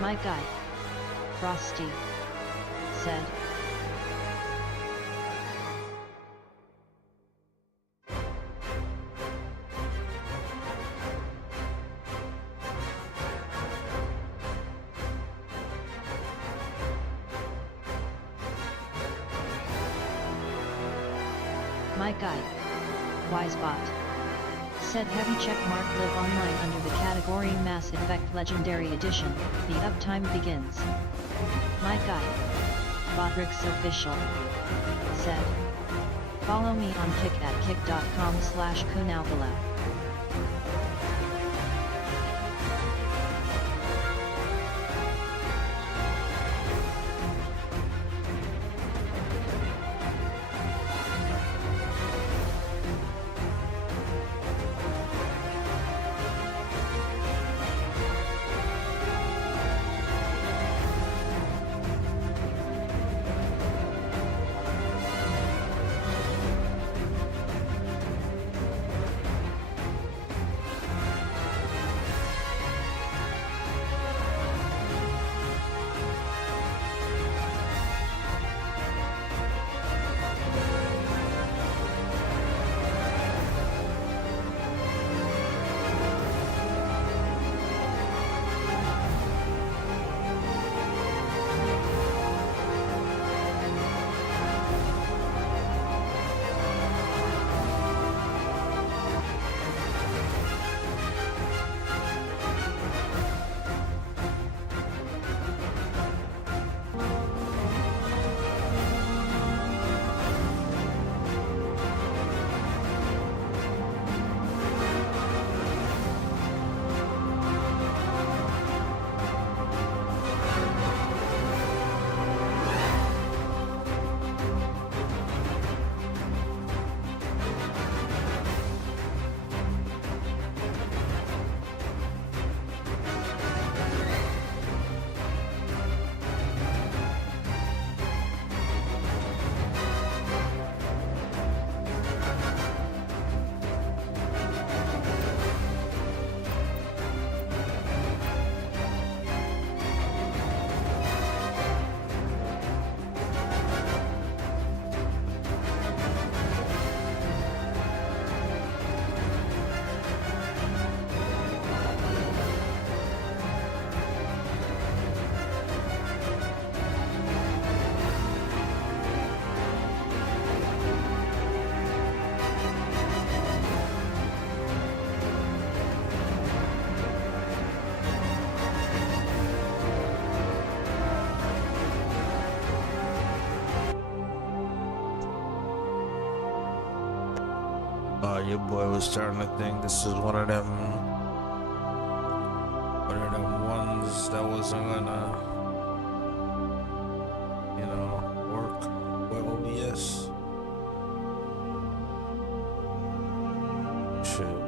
My guy, Frosty, said. My guy, Wisebot, said. Heavy checkmark. Live online under the category Mass Effect Legendary Edition. The uptime begins. My guy, Botrix Official, said. Follow me on Kick at kick.com/KunaiKilla. Your boy was starting to think this is one of them ones that wasn't gonna, work with OBS. Shoot.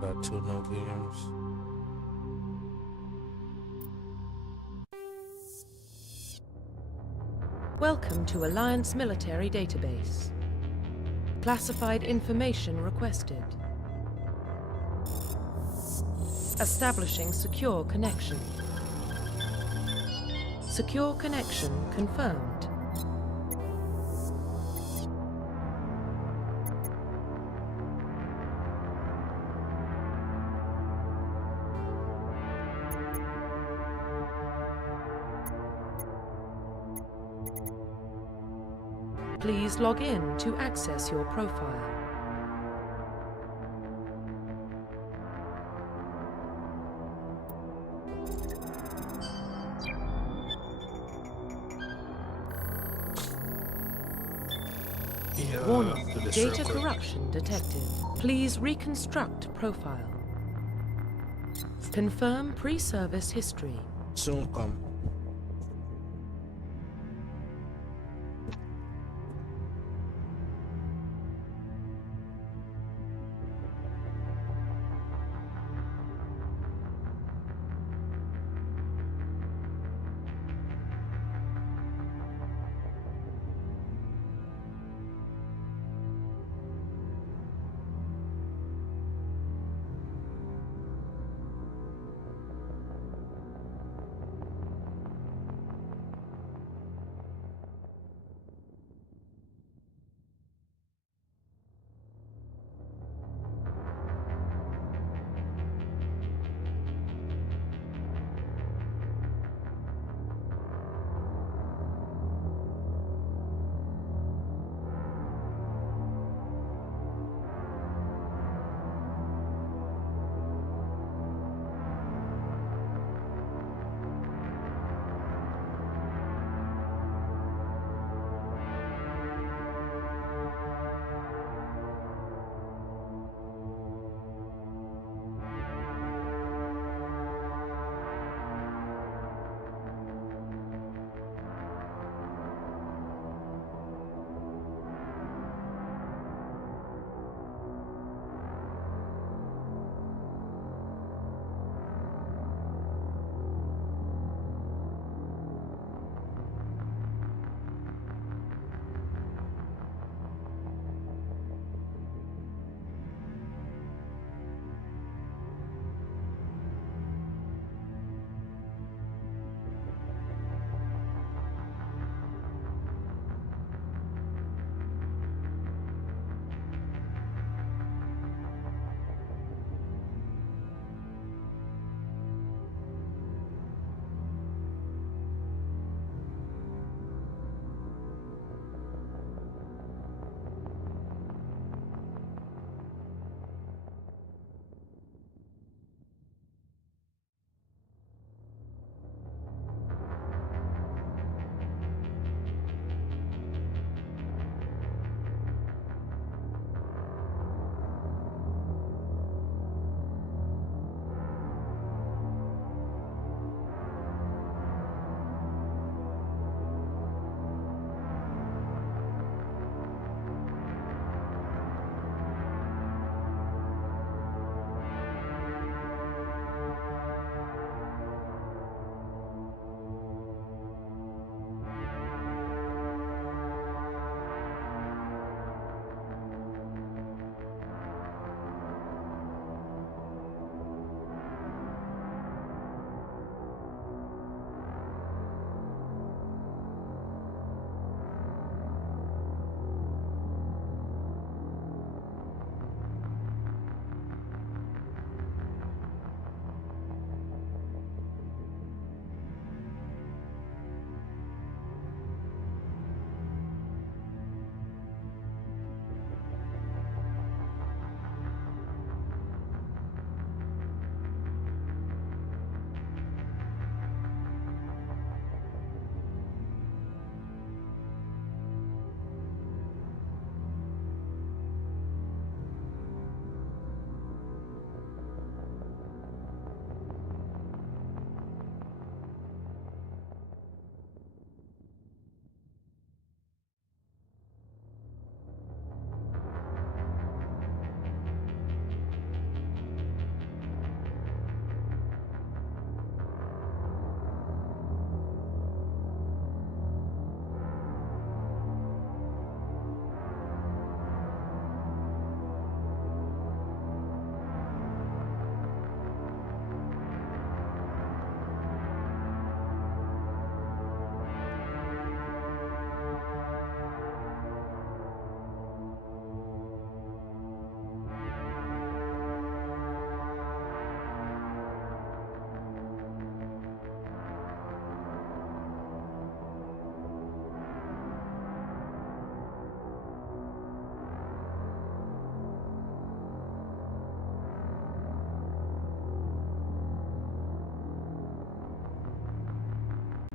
Got 2 new games. Welcome to Alliance Military Database. Classified information requested. Establishing secure connection. Secure connection confirmed. Please log in to access your profile. Warning, data corruption detected. Please reconstruct profile. Confirm pre-service history. Soon come.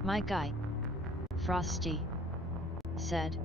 My guy, Frosty, said.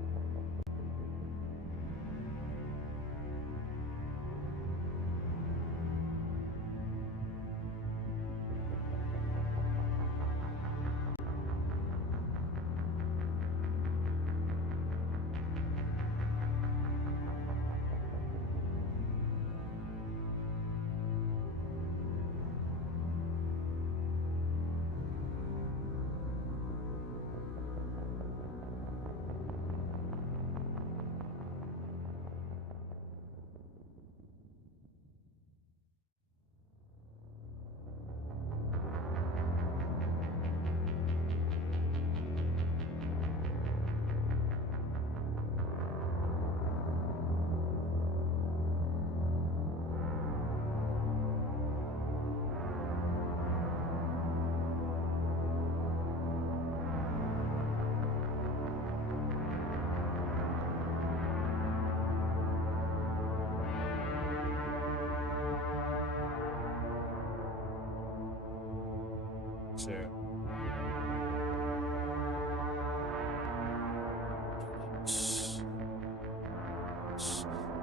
Sure.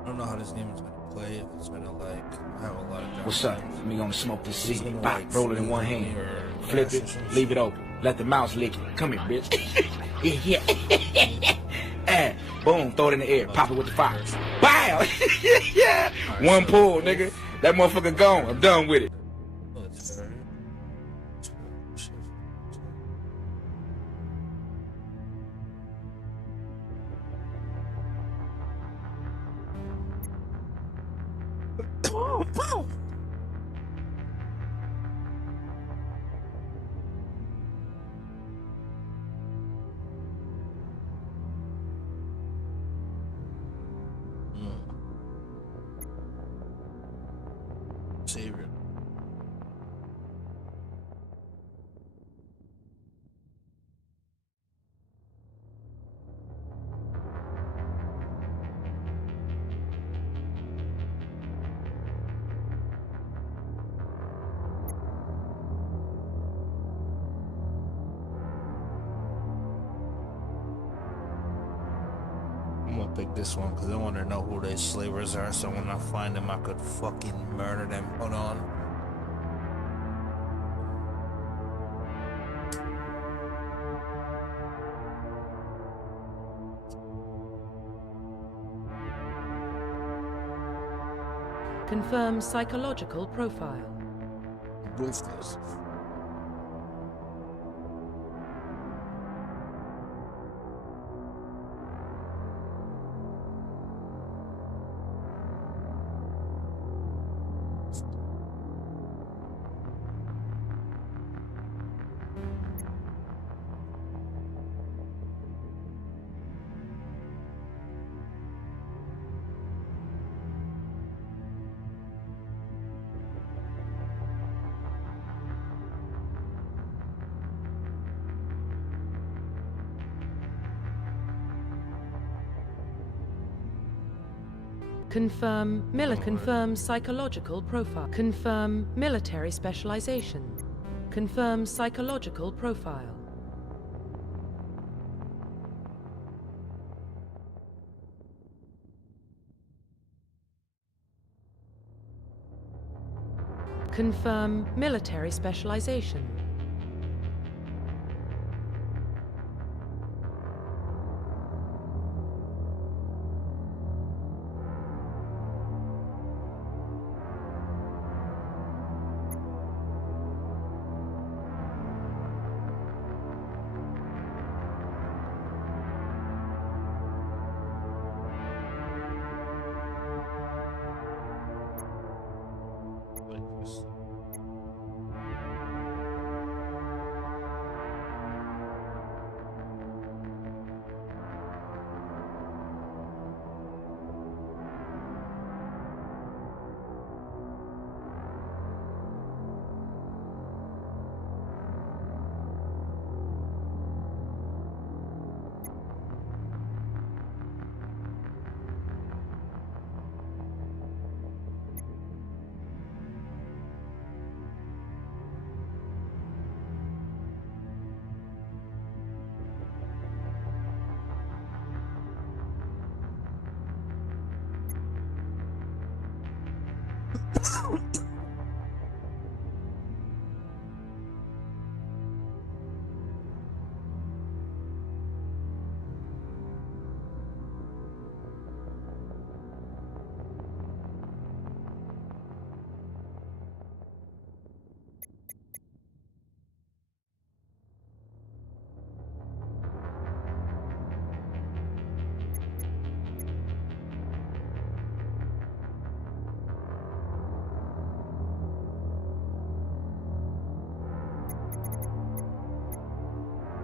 I don't know how this game is gonna play. If it's gonna like have a lot of. What's up? We gonna smoke this He's seed. gonna, Bop, like, roll it in freeze one on hand. me or Flip mash it, or some leave shit. it open. Let the mouse lick it. Come here, bitch. Yeah. And boom, throw it in the air. Pop it with the fire. Bow! Yeah. One pull, nigga. That motherfucker gone. I'm done with it. Oh, it's very- Savior. I'm gonna pick this one because I want to know who their slavers are, so when I find them, I could fucking murder them. Hold on. Confirm psychological profile. Blisters. Confirm Miller. Confirm psychological profile. Confirm military specialization. Confirm psychological profile. Confirm military specialization.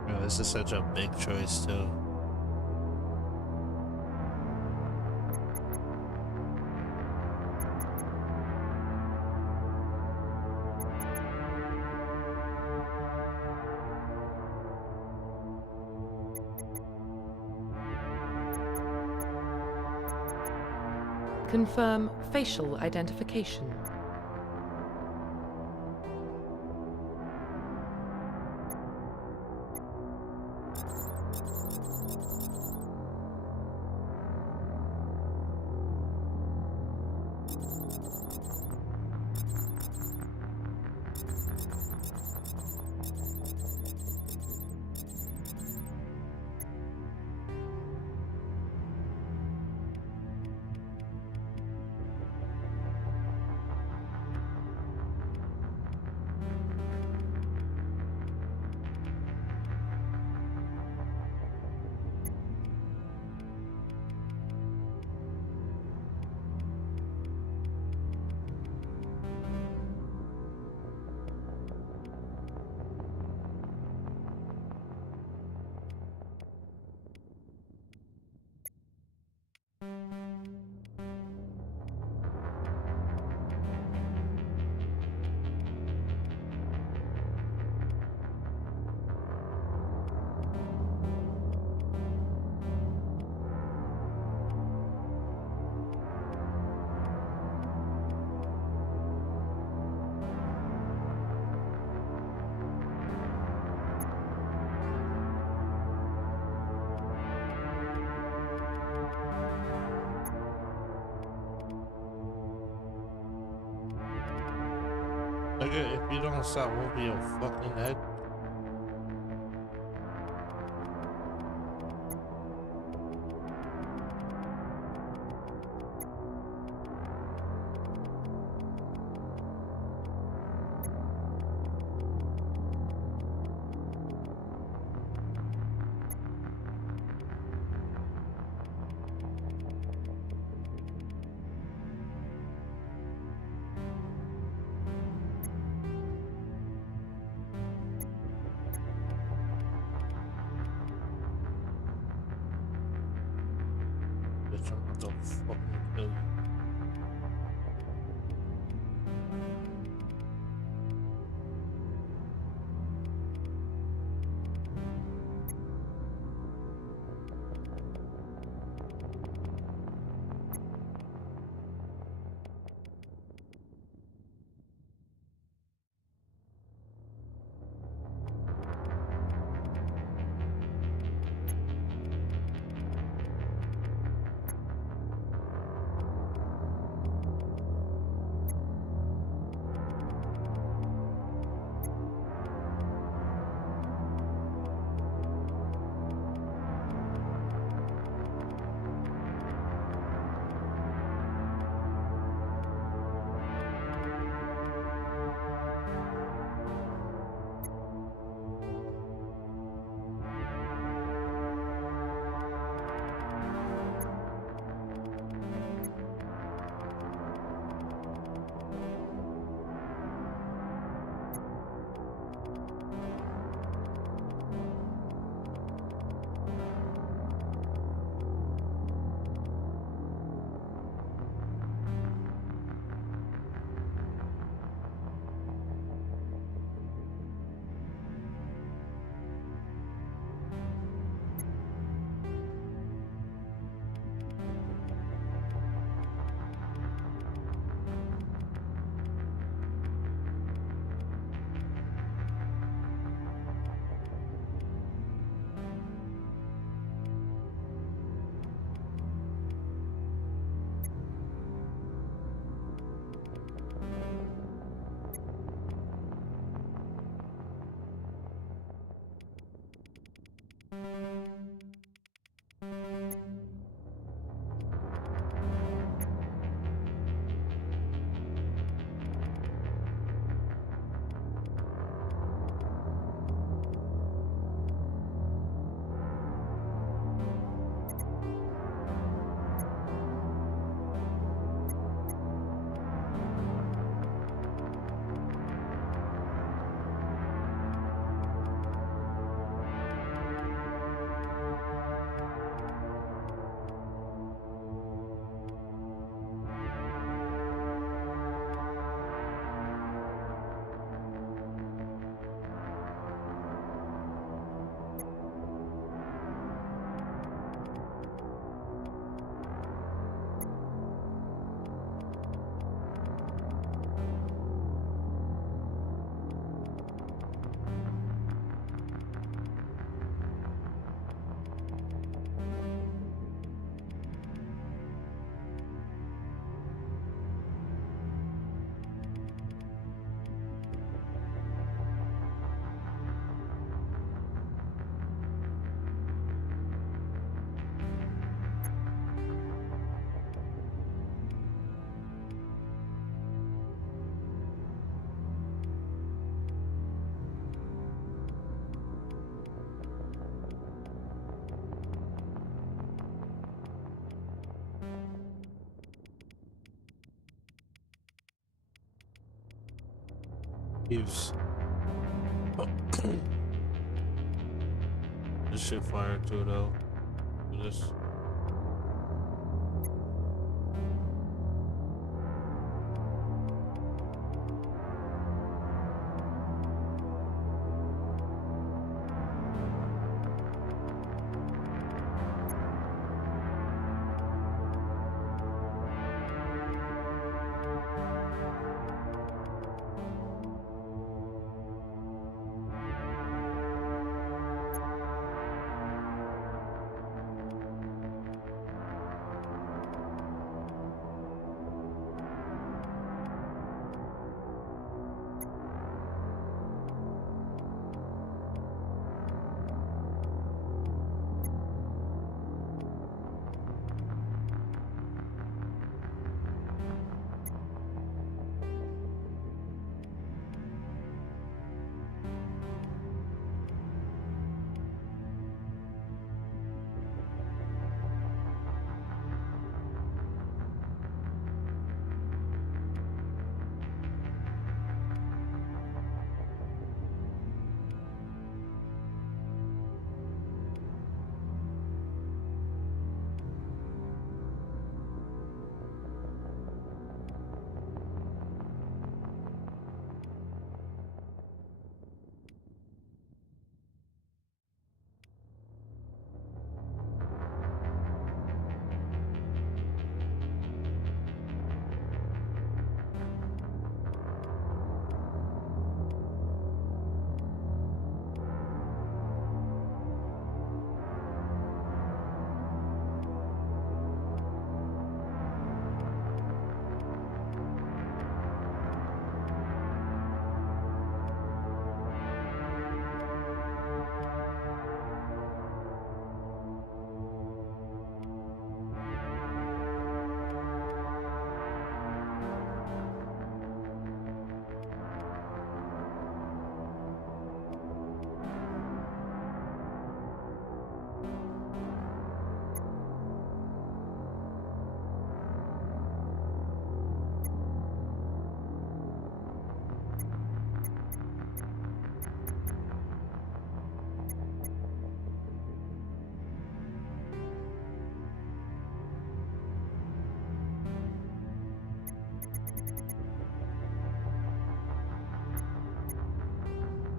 Yo, this is such a big choice too. Confirm facial identification. Nigga, if you don't stop moving your fucking head. Bitch, I'm gonna fucking kill you. Eves. This shit fire too though. This.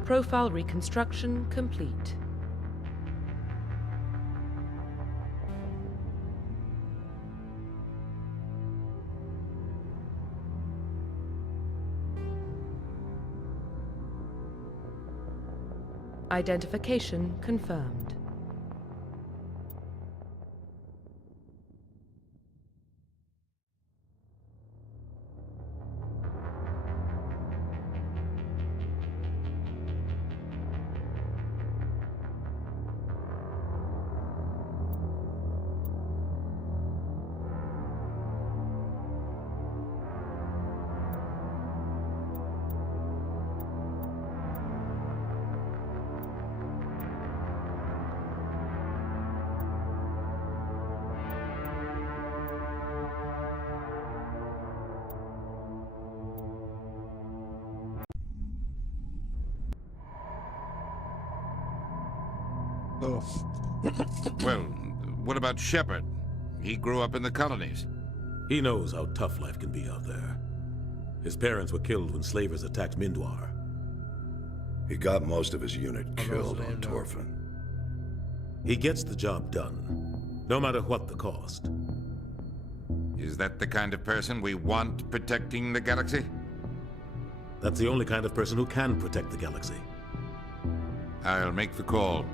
Profile reconstruction complete. Identification confirmed. Oh. Well, what about Shepard? He grew up in the colonies. He knows how tough life can be out there. His parents were killed when slavers attacked Mindwar. He got most of his unit those killed on named Torfin. He gets the job done, no matter what the cost. Is that the kind of person we want protecting the galaxy? That's the only kind of person who can protect the galaxy. I'll make the call.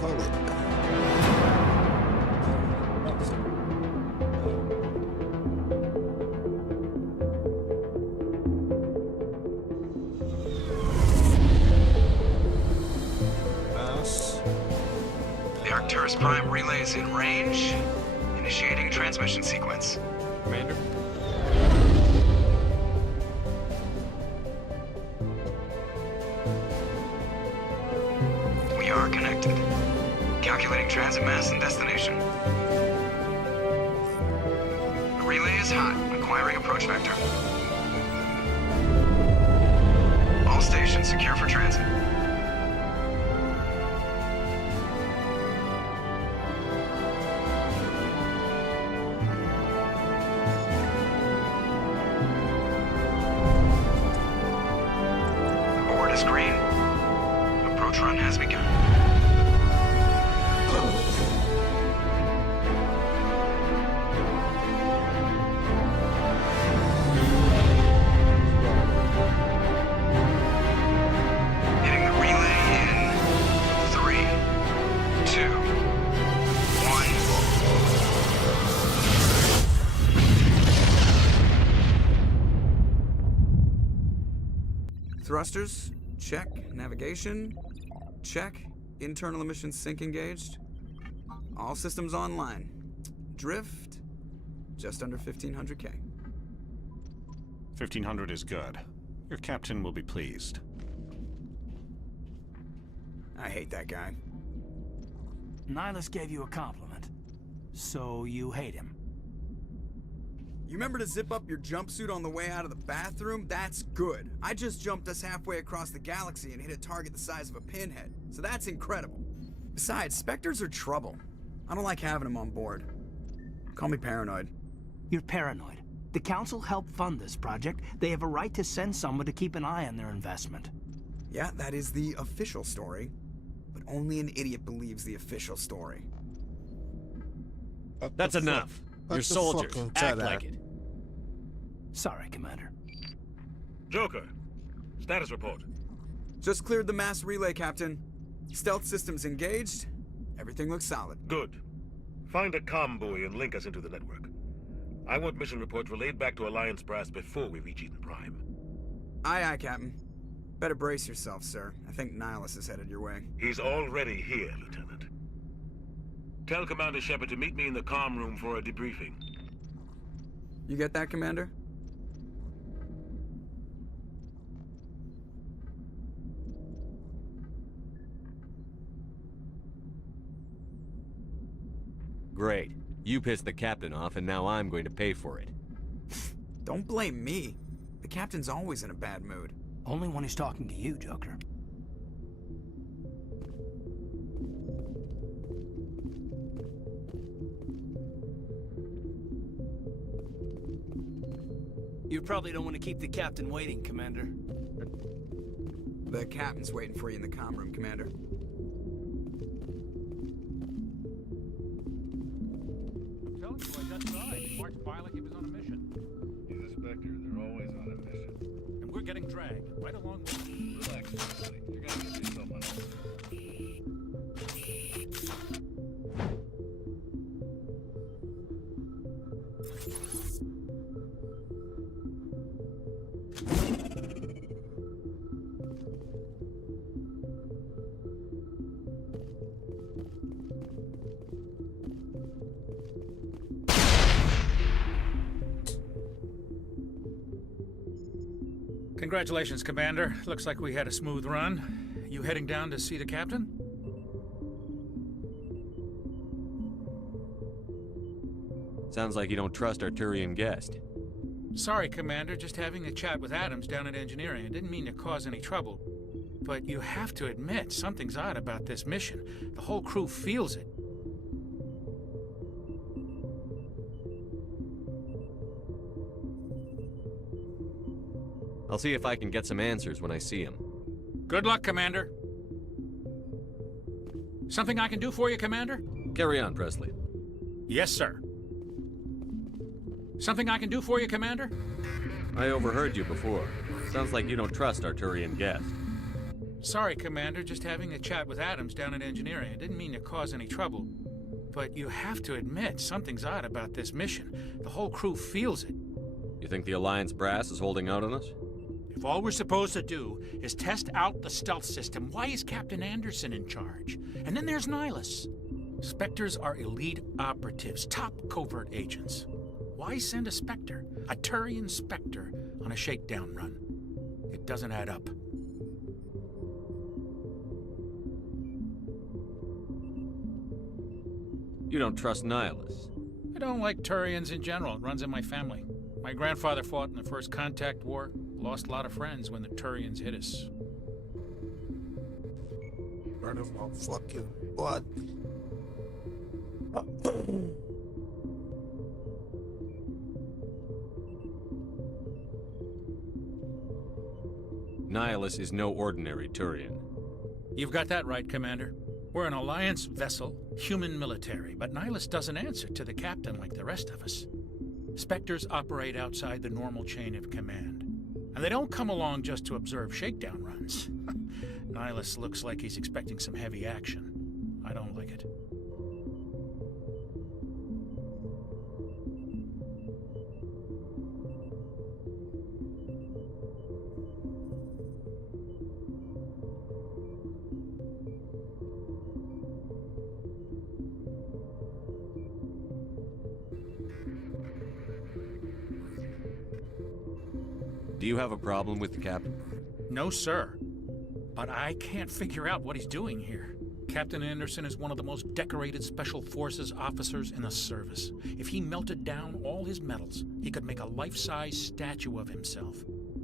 Call it. Arcturus Prime relays in range. Initiating transmission sequence. Commander? We are connected. Calculating transit mass and destination. The relay is hot. Acquiring approach vector. All stations secure for transit. Board is green. Approach run has begun. Hitting the relay in 3, 2, 1. Thrusters, check. Navigation, check. Internal emissions sync engaged. All systems online. Drift, just under 1500K. 1500 is good. Your captain will be pleased. I hate that guy. Nihilus gave you a compliment. So you hate him. You remember to zip up your jumpsuit on the way out of the bathroom? That's good. I just jumped us halfway across the galaxy and hit a target the size of a pinhead. So that's incredible. Besides, Spectres are trouble. I don't like having them on board. Call me paranoid. You're paranoid. The Council helped fund this project. They have a right to send someone to keep an eye on their investment. Yeah, that is the official story. But only an idiot believes the official story. That's enough. You're soldiers. Act like it. Sorry, Commander. Joker, status report. Just cleared the mass relay, Captain. Stealth systems engaged. Everything looks solid. Good. Find a comm buoy and link us into the network. I want mission reports relayed back to Alliance Brass before we reach Eden Prime. Aye, aye, Captain. Better brace yourself, sir. I think Nihilus is headed your way. He's already here, Lieutenant. Tell Commander Shepard to meet me in the comm room for a debriefing. You get that, Commander? Great. You pissed the captain off, and now I'm going to pay for it. Don't blame me. The captain's always in a bad mood. Only when he's talking to you, Joker. You probably don't want to keep the captain waiting, Commander. The captain's waiting for you in the comm room, Commander. I'm telling you, I just died. He marched by like he was on a mission. He's a Spectre. They're always on a mission. And we're getting dragged right along with him. Relax, buddy. You're gonna get yourself on it. Congratulations, Commander. Looks like we had a smooth run. You heading down to see the captain? Sounds like you don't trust our Turian guest. Sorry, Commander. Just having a chat with Adams down at engineering. I didn't mean to cause any trouble. But you have to admit, something's odd about this mission. The whole crew feels it. I'll see if I can get some answers when I see him. Good luck, Commander. Something I can do for you, Commander? Carry on, Presley. Yes, sir. Something I can do for you, Commander? I overheard you before. Sounds like you don't trust our Turian guest. Sorry, Commander. Just having a chat with Adams down at engineering. I didn't mean to cause any trouble. But you have to admit, something's odd about this mission. The whole crew feels it. You think the Alliance brass is holding out on us? If all we're supposed to do is test out the stealth system, why is Captain Anderson in charge? And then there's Nihilus. Spectres are elite operatives, top covert agents. Why send a Spectre, a Turian Spectre, on a shakedown run? It doesn't add up. You don't trust Nihilus? I don't like Turians in general. It runs in my family. My grandfather fought in the First Contact War. Lost a lot of friends when the Turians hit us. Burn of my fucking blood. Nihilus is no ordinary Turian. You've got that right, Commander. We're an Alliance vessel, human military, but Nihilus doesn't answer to the captain like the rest of us. Spectres operate outside the normal chain of command. And they don't come along just to observe shakedown runs. Nihilus looks like he's expecting some heavy action. I don't like it. Do you have a problem with the captain? No, sir. But I can't figure out what he's doing here. Captain Anderson is one of the most decorated Special Forces officers in the service. If he melted down all his medals, he could make a life-size statue of himself.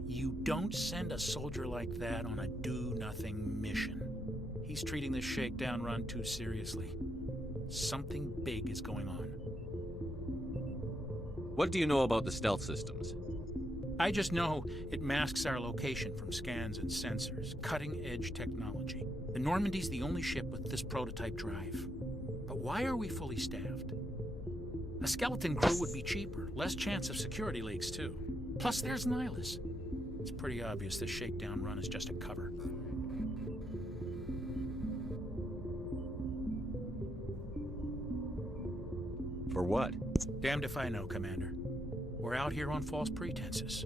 You don't send a soldier like that on a do-nothing mission. He's treating this shakedown run too seriously. Something big is going on. What do you know about the stealth systems? I just know it masks our location from scans and sensors. Cutting-edge technology. The Normandy's the only ship with this prototype drive. But why are we fully staffed? A skeleton crew would be cheaper, less chance of security leaks too. Plus there's Nihilus. It's pretty obvious this shakedown run is just a cover. For what? Damned if I know, Commander. We're out here on false pretenses.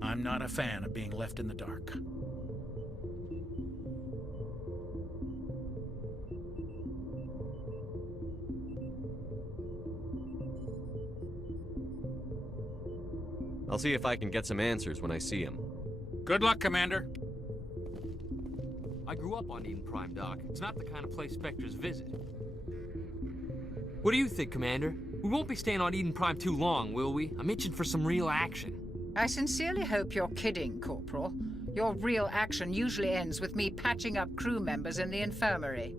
I'm not a fan of being left in the dark. I'll see if I can get some answers when I see him. Good luck, Commander. I grew up on Eden Prime, Doc. It's not the kind of place Spectres visit. What do you think, Commander? We won't be staying on Eden Prime too long, will we? I'm itching for some real action. I sincerely hope you're kidding, Corporal. Your real action usually ends with me patching up crew members in the infirmary.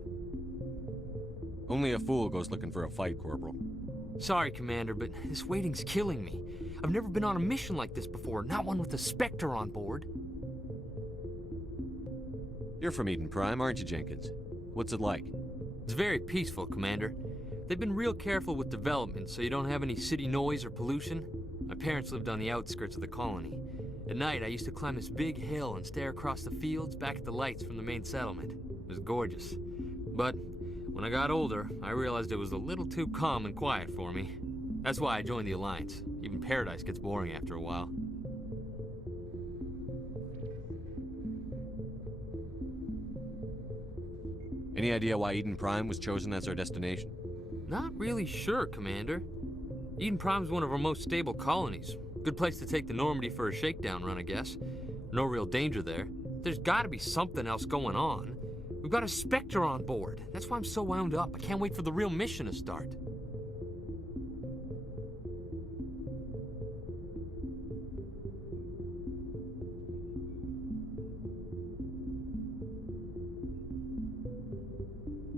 Only a fool goes looking for a fight, Corporal. Sorry, Commander, but this waiting's killing me. I've never been on a mission like this before, not one with a Spectre on board. You're from Eden Prime, aren't you, Jenkins? What's it like? It's very peaceful, Commander. They've been real careful with development, so you don't have any city noise or pollution. My parents lived on the outskirts of the colony. At night, I used to climb this big hill and stare across the fields back at the lights from the main settlement. It was gorgeous. But when I got older, I realized it was a little too calm and quiet for me. That's why I joined the Alliance. Even paradise gets boring after a while. Any idea why Eden Prime was chosen as our destination? Not really sure, Commander. Eden Prime's one of our most stable colonies. Good place to take the Normandy for a shakedown run, I guess. No real danger there. There's gotta be something else going on. We've got a Spectre on board. That's why I'm so wound up. I can't wait for the real mission to start.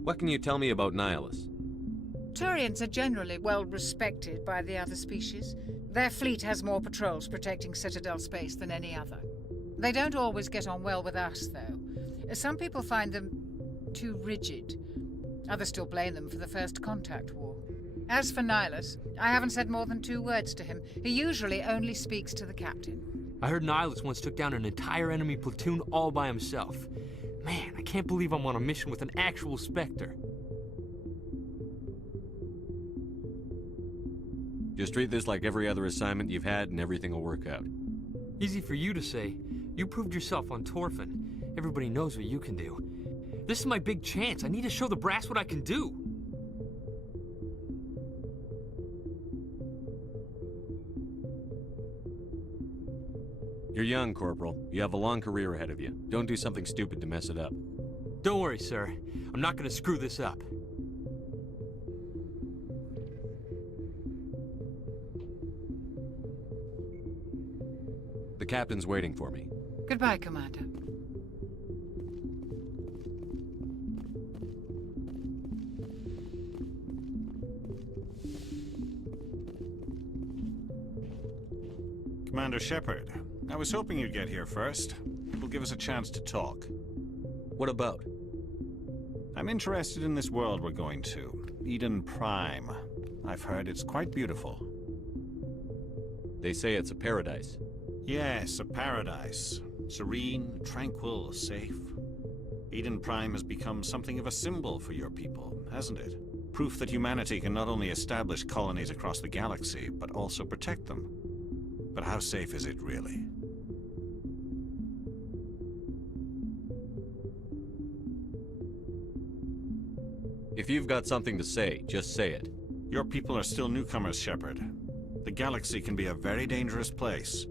What can you tell me about Nihilus? Turians are generally well respected by the other species. Their fleet has more patrols protecting Citadel space than any other. They don't always get on well with us, though. Some people find them too rigid. Others still blame them for the First Contact War. As for Nihilus, I haven't said more than 2 words to him. He usually only speaks to the captain. I heard Nihilus once took down an entire enemy platoon all by himself. Man, I can't believe I'm on a mission with an actual Spectre. Just treat this like every other assignment you've had and everything will work out. Easy for you to say. You proved yourself on Torfin. Everybody knows what you can do. This is my big chance. I need to show the brass what I can do. You're young, Corporal. You have a long career ahead of you. Don't do something stupid to mess it up. Don't worry, sir. I'm not gonna screw this up. The captain's waiting for me. Goodbye, Commander. Commander Shepard, I was hoping you'd get here first. It'll give us a chance to talk. What about? I'm interested in this world we're going to, Eden Prime. I've heard it's quite beautiful. They say it's a paradise. Yes, a paradise. Serene, tranquil, safe. Eden Prime has become something of a symbol for your people, hasn't it? Proof that humanity can not only establish colonies across the galaxy, but also protect them. But how safe is it really? If you've got something to say, just say it. Your people are still newcomers, Shepard. The galaxy can be a very dangerous place.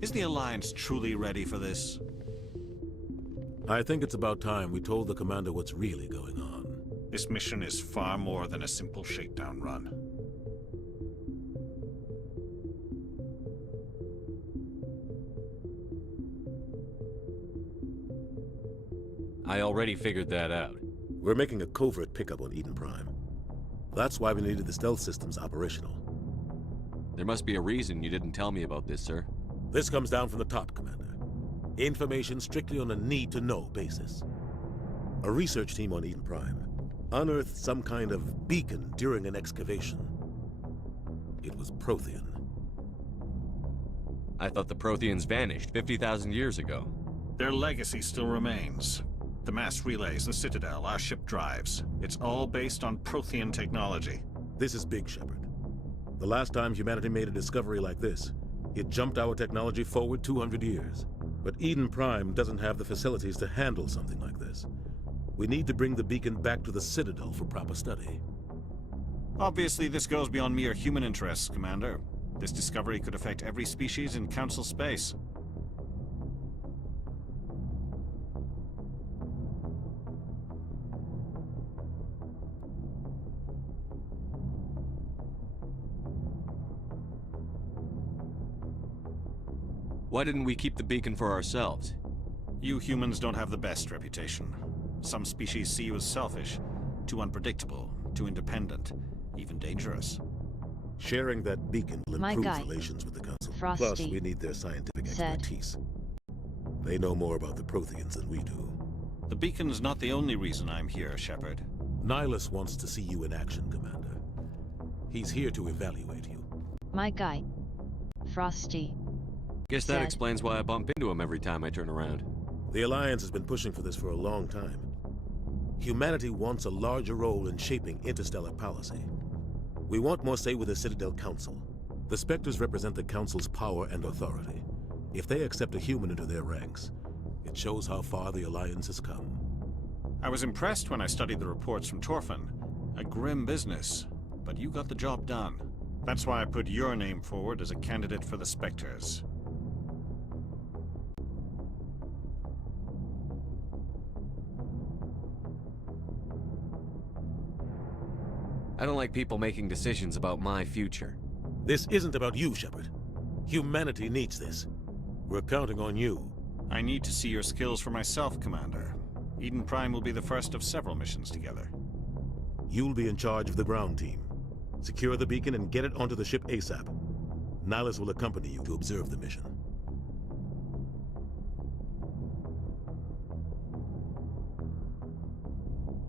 Is the Alliance truly ready for this? I think it's about time we told the Commander what's really going on. This mission is far more than a simple shakedown run. I already figured that out. We're making a covert pickup on Eden Prime. That's why we needed the stealth systems operational. There must be a reason you didn't tell me about this, sir. This comes down from the top, Commander. Information strictly on a need-to-know basis. A research team on Eden Prime unearthed some kind of beacon during an excavation. It was Prothean. I thought the Protheans vanished 50,000 years ago. Their legacy still remains. The mass relays, the Citadel, our ship drives. It's all based on Prothean technology. This is big, Shepard. The last time humanity made a discovery like this, it jumped our technology forward 200 years. But Eden Prime doesn't have the facilities to handle something like this. We need to bring the beacon back to the Citadel for proper study. Obviously, this goes beyond mere human interests, Commander. This discovery could affect every species in Council space. Why didn't we keep the beacon for ourselves? You humans don't have the best reputation. Some species see you as selfish, too unpredictable, too independent, even dangerous. Sharing that beacon will My improve guy, relations with the Council. Frosty, Plus, we need their scientific expertise. They know more about the Protheans than we do. The beacon's not the only reason I'm here, Shepard. Nihilus wants to see you in action, Commander. He's here to evaluate you. My guy, Frosty. Guess that explains why I bump into him every time I turn around. The Alliance has been pushing for this for a long time. Humanity wants a larger role in shaping interstellar policy. We want more say with the Citadel Council. The Spectres represent the Council's power and authority. If they accept a human into their ranks, it shows how far the Alliance has come. I was impressed when I studied the reports from Torfin. A grim business, but you got the job done. That's why I put your name forward as a candidate for the Spectres. I don't like people making decisions about my future. This isn't about you, Shepard. Humanity needs this. We're counting on you. I need to see your skills for myself, Commander. Eden Prime will be the first of several missions together. You'll be in charge of the ground team. Secure the beacon and get it onto the ship ASAP. Nihilus will accompany you to observe the mission.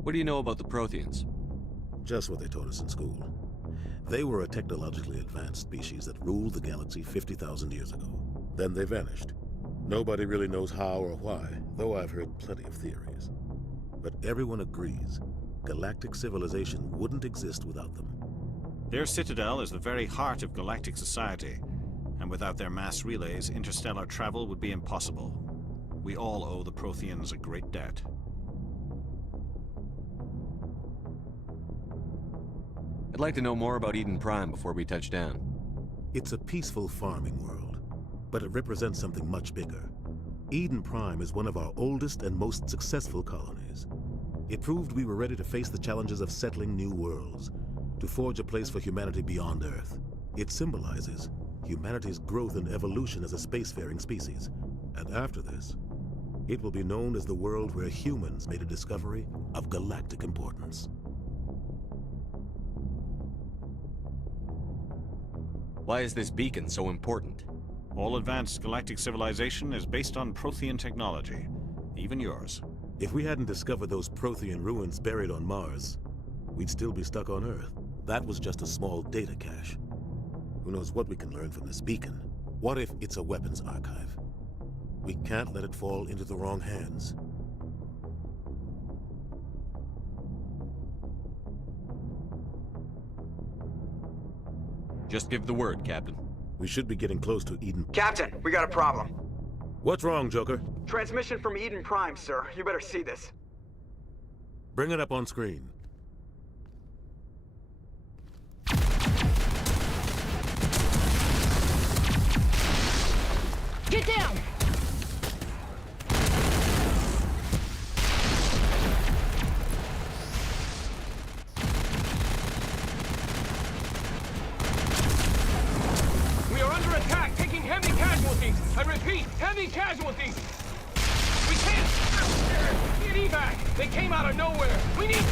What do you know about the Protheans? Just what they taught us in school. They were a technologically advanced species that ruled the galaxy 50,000 years ago. Then they vanished. Nobody really knows how or why, though I've heard plenty of theories. But everyone agrees, galactic civilization wouldn't exist without them. Their citadel is the very heart of galactic society, and without their mass relays, interstellar travel would be impossible. We all owe the Protheans a great debt. I'd like to know more about Eden Prime before we touch down. It's a peaceful farming world. but it represents something much bigger. Eden Prime is one of our oldest and most successful colonies. It proved we were ready to face the challenges of settling new worlds, to forge a place for humanity beyond Earth. It symbolizes humanity's growth and evolution as a spacefaring species. And after this, it will be known as the world where humans made a discovery of galactic importance. Why is this beacon so important? All advanced galactic civilization is based on Prothean technology, even yours. If we hadn't discovered those Prothean ruins buried on Mars, we'd still be stuck on Earth. That was just a small data cache. Who knows what we can learn from this beacon? What if it's a weapons archive? We can't let it fall into the wrong hands. Just give the word, Captain. We should be getting close to Eden. Captain, we got a problem. What's wrong, Joker? Transmission from Eden Prime, sir. You better see this. Bring it up on screen. Get down! We are under attack, taking heavy casualties. I repeat, heavy casualties. We can't. Need evac. They came out of nowhere. We need.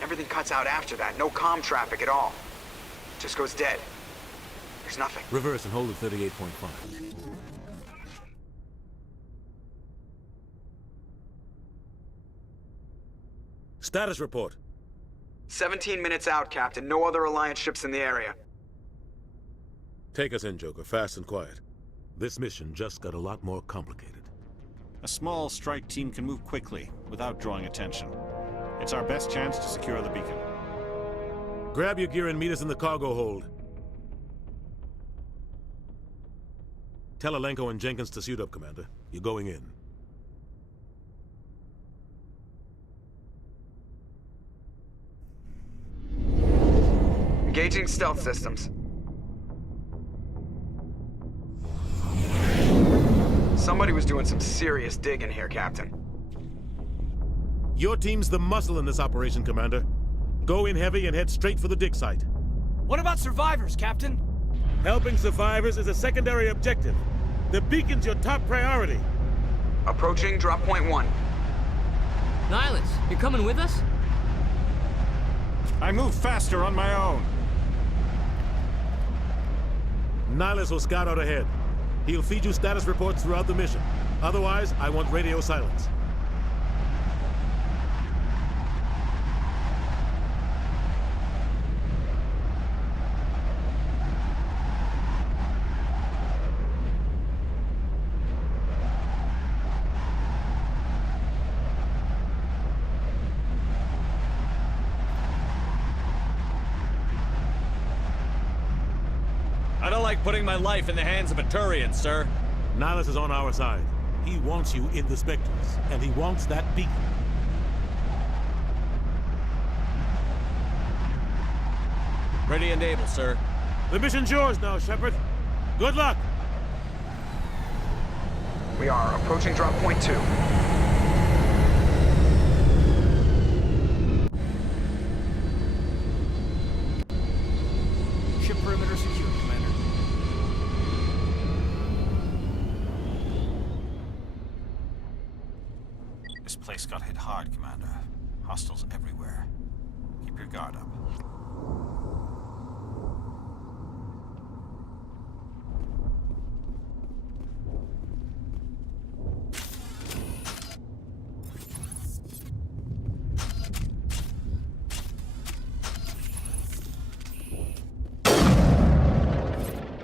Everything cuts out after that. No comm traffic at all. Just goes dead. There's nothing. Reverse and hold at 38.5. Status report. 17 minutes out, Captain. No other Alliance ships in the area. Take us in, Joker, fast and quiet. This mission just got a lot more complicated. A small strike team can move quickly, without drawing attention. It's our best chance to secure the beacon. Grab your gear and meet us in the cargo hold. Tell Alenko and Jenkins to suit up, Commander. You're going in. Engaging stealth systems. Somebody was doing some serious digging here, Captain. Your team's the muscle in this operation, Commander. Go in heavy and head straight for the dig site. What about survivors, Captain? Helping survivors is a secondary objective. The beacon's your top priority. Approaching drop point 1. Nihilus, you coming with us? I move faster on my own. Nihilus will scout out ahead. He'll feed you status reports throughout the mission. Otherwise, I want radio silence. I don't like putting my life in the hands of a Turian, sir. Nihilus is on our side. He wants you in the Spectres, and he wants that beacon. Ready and able, sir. The mission's yours now, Shepard. Good luck! We are approaching drop point 2. Ship perimeter secure, Commander. This place got hit hard, Commander. Hostiles everywhere. Keep your guard up.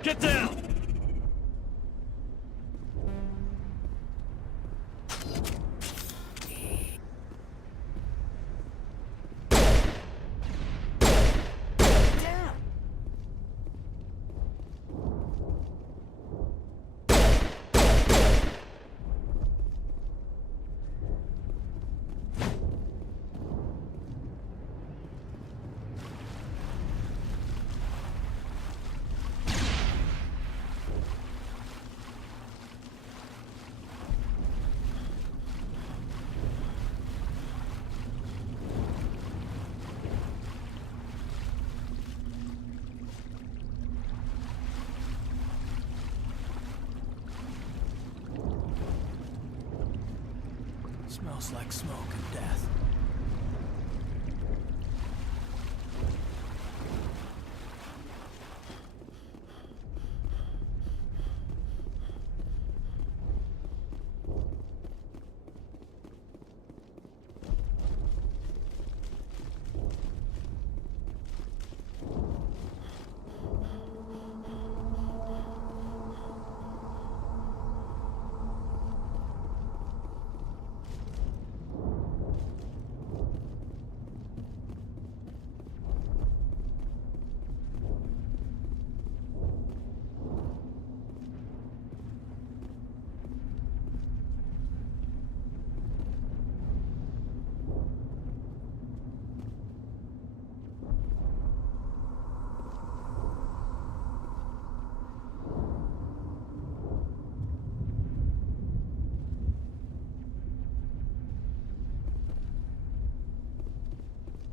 Get down! Smells like smoke and death.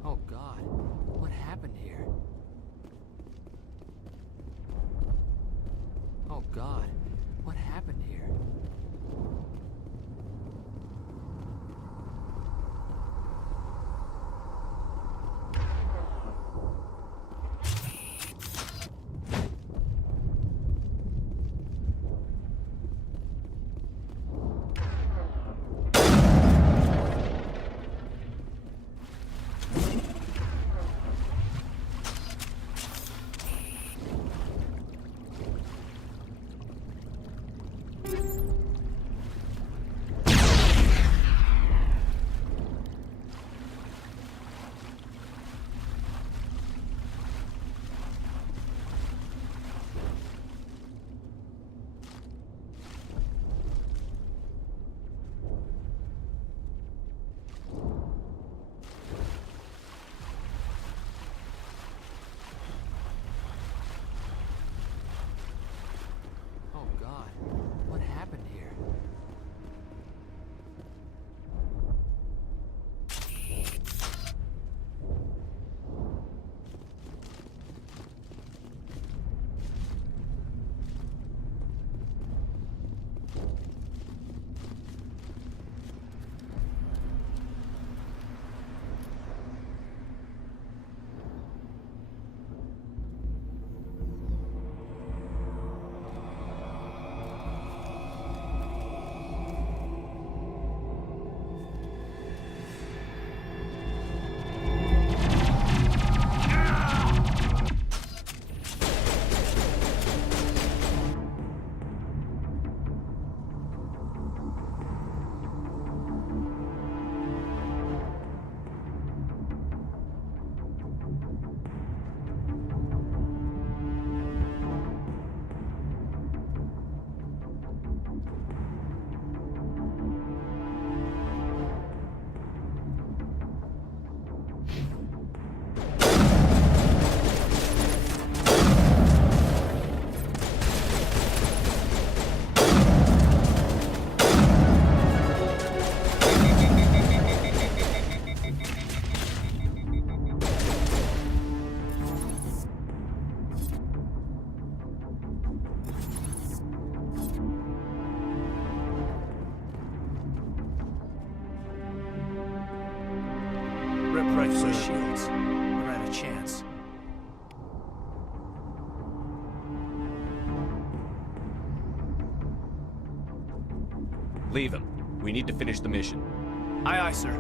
Oh God, what happened here? Oh God, what happened here? Oh God, what happened here? Rip right for the shields. We're out of chance. Leave him. We need to finish the mission. Aye, aye, sir.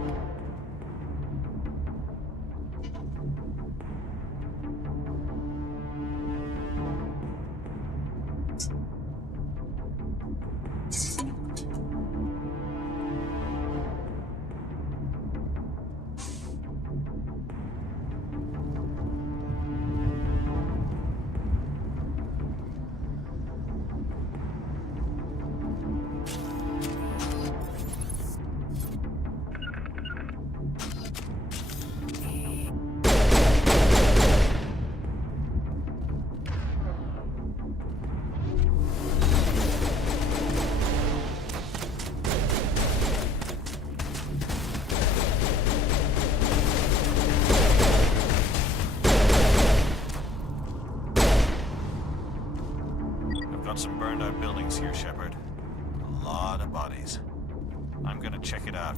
Got some burned out buildings here, Shepard. A lot of bodies. I'm gonna check it out.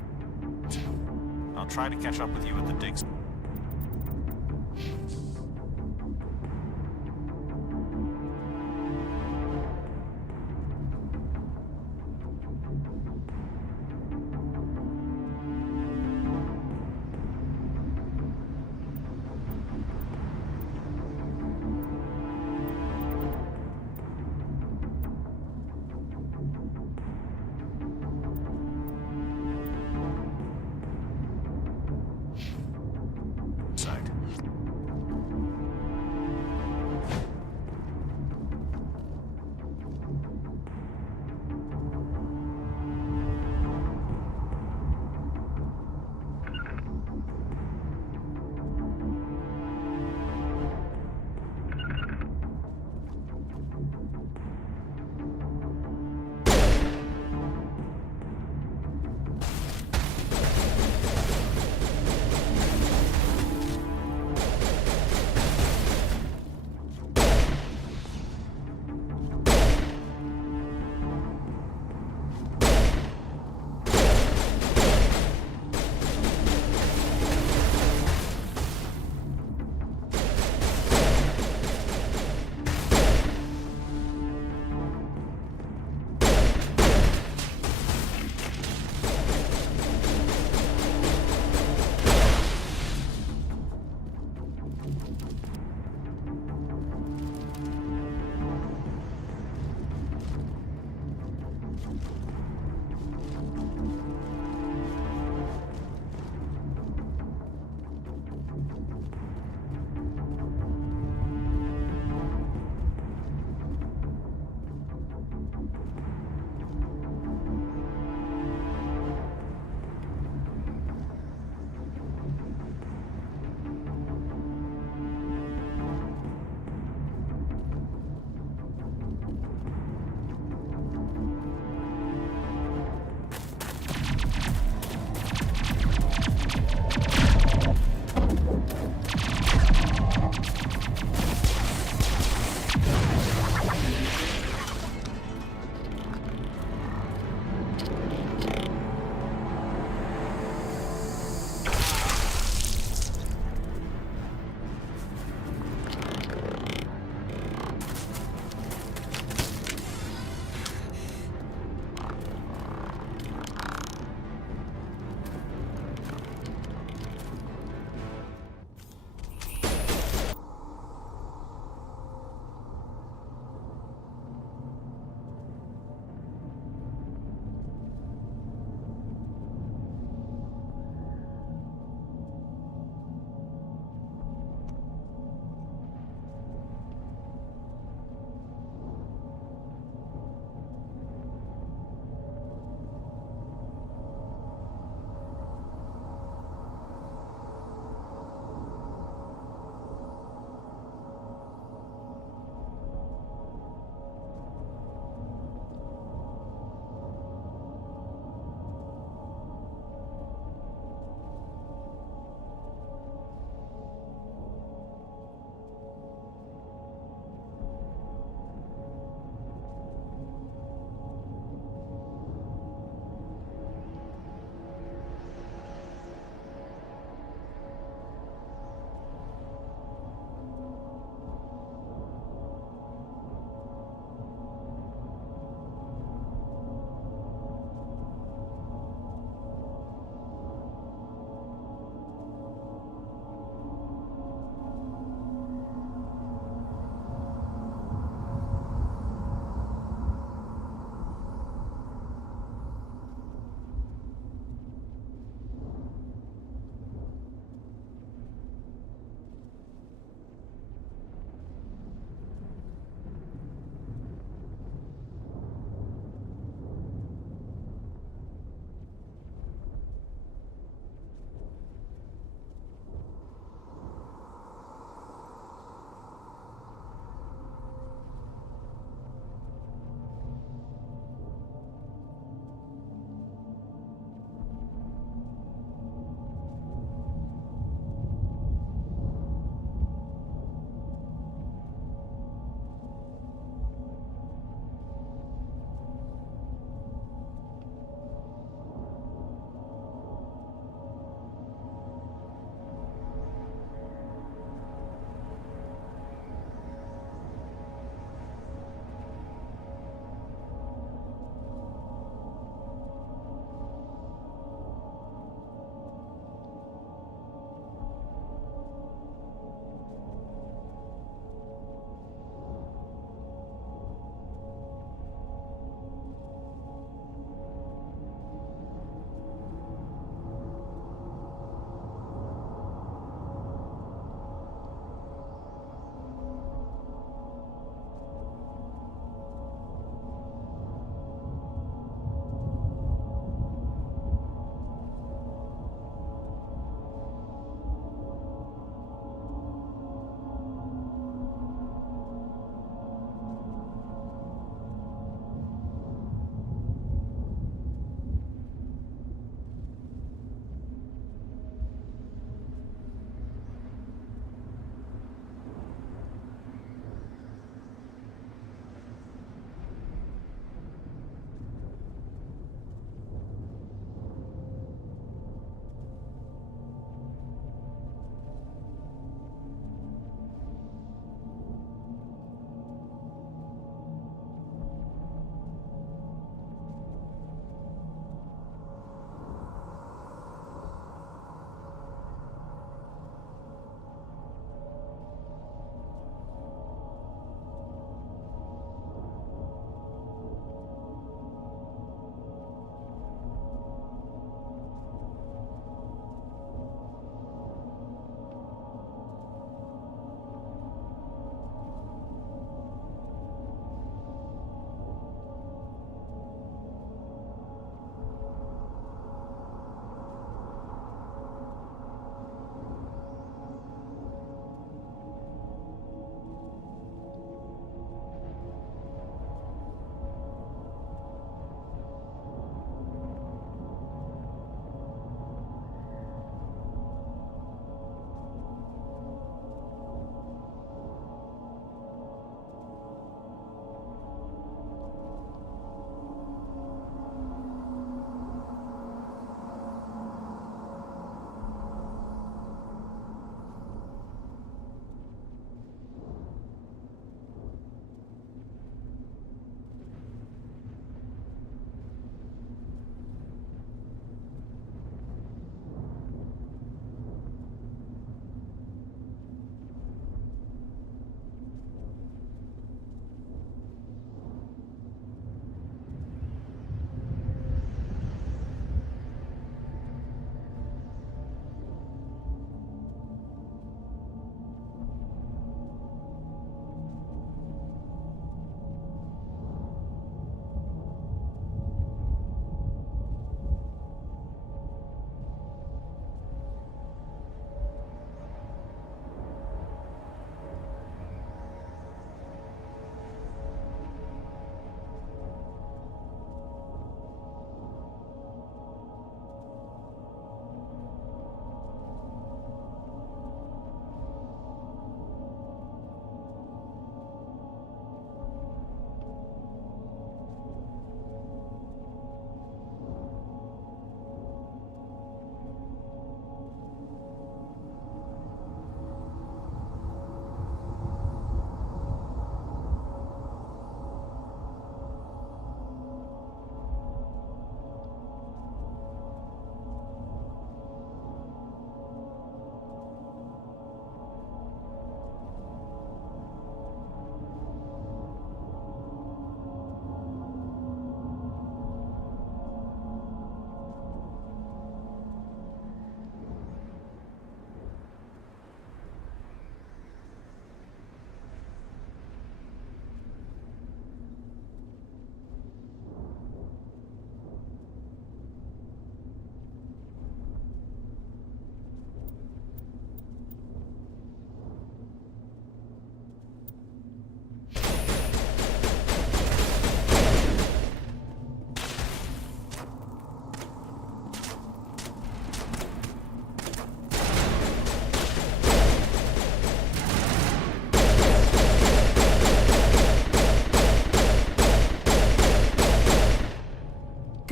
out. I'll try to catch up with you at the digs.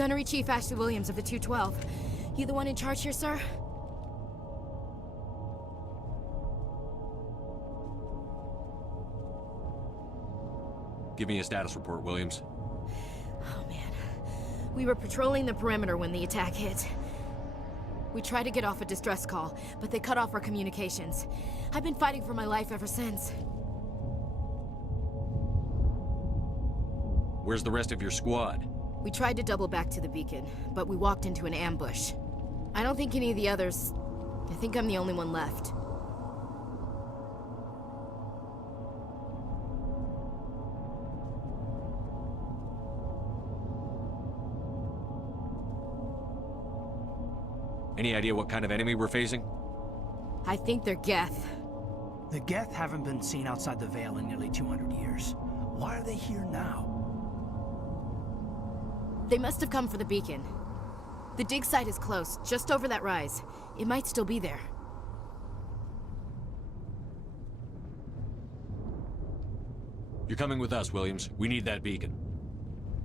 Gunnery Chief Ashley Williams of the 212. You the one in charge here, sir? Give me a status report, Williams. Oh man. We were patrolling the perimeter when the attack hit. We tried to get off a distress call, but they cut off our communications. I've been fighting for my life ever since. Where's the rest of your squad? We tried to double back to the beacon, but we walked into an ambush. I don't think any of the others... I think I'm the only one left. Any idea what kind of enemy we're facing? I think they're Geth. The Geth haven't been seen outside the Veil in nearly 200 years. Why are they here now? They must have come for the beacon. The dig site is close, just over that rise. It might still be there. You're coming with us, Williams. We need that beacon.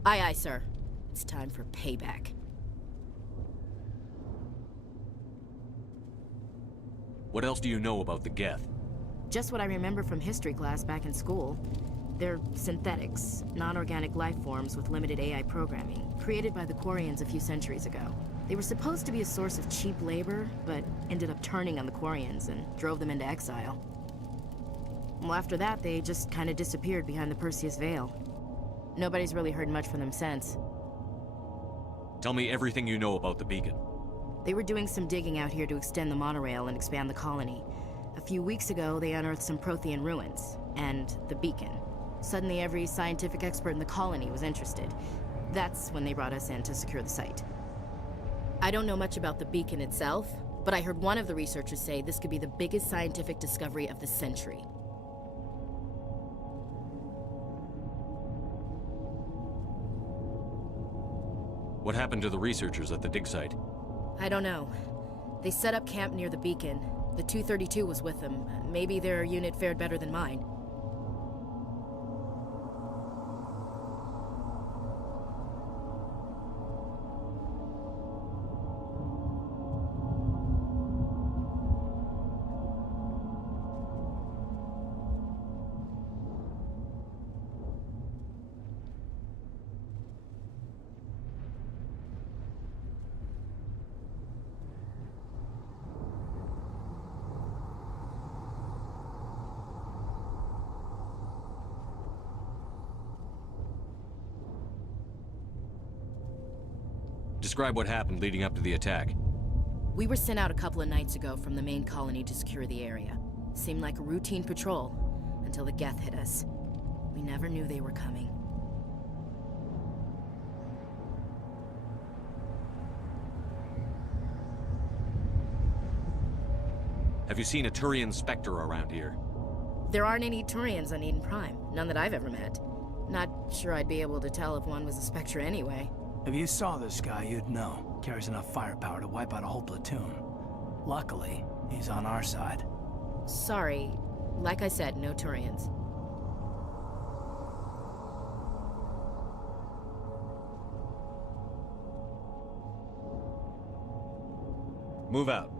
Aye, aye, sir. It's time for payback. What else do you know about the Geth? Just what I remember from history class back in school. They're synthetics, non-organic life forms with limited AI programming, created by the Quarians a few centuries ago. They were supposed to be a source of cheap labor, but ended up turning on the Quarians and drove them into exile. Well, after that, they just kind of disappeared behind the Perseus Veil. Nobody's really heard much from them since. Tell me everything you know about the beacon. They were doing some digging out here to extend the monorail and expand the colony. A few weeks ago, they unearthed some Prothean ruins, and the beacon. Suddenly, every scientific expert in the colony was interested. That's when they brought us in to secure the site. I don't know much about the beacon itself, but I heard one of the researchers say this could be the biggest scientific discovery of the century. What happened to the researchers at the dig site? I don't know. They set up camp near the beacon. The 232 was with them. Maybe their unit fared better than mine. Describe what happened leading up to the attack. We were sent out a couple of nights ago from the main colony to secure the area. Seemed like a routine patrol, until the Geth hit us. We never knew they were coming. Have you seen a Turian Spectre around here? There aren't any Turians on Eden Prime. None that I've ever met. Not sure I'd be able to tell if one was a Spectre anyway. If you saw this guy, you'd know. Carries enough firepower to wipe out a whole platoon. Luckily, he's on our side. Sorry. Like I said, no Turians. Move out.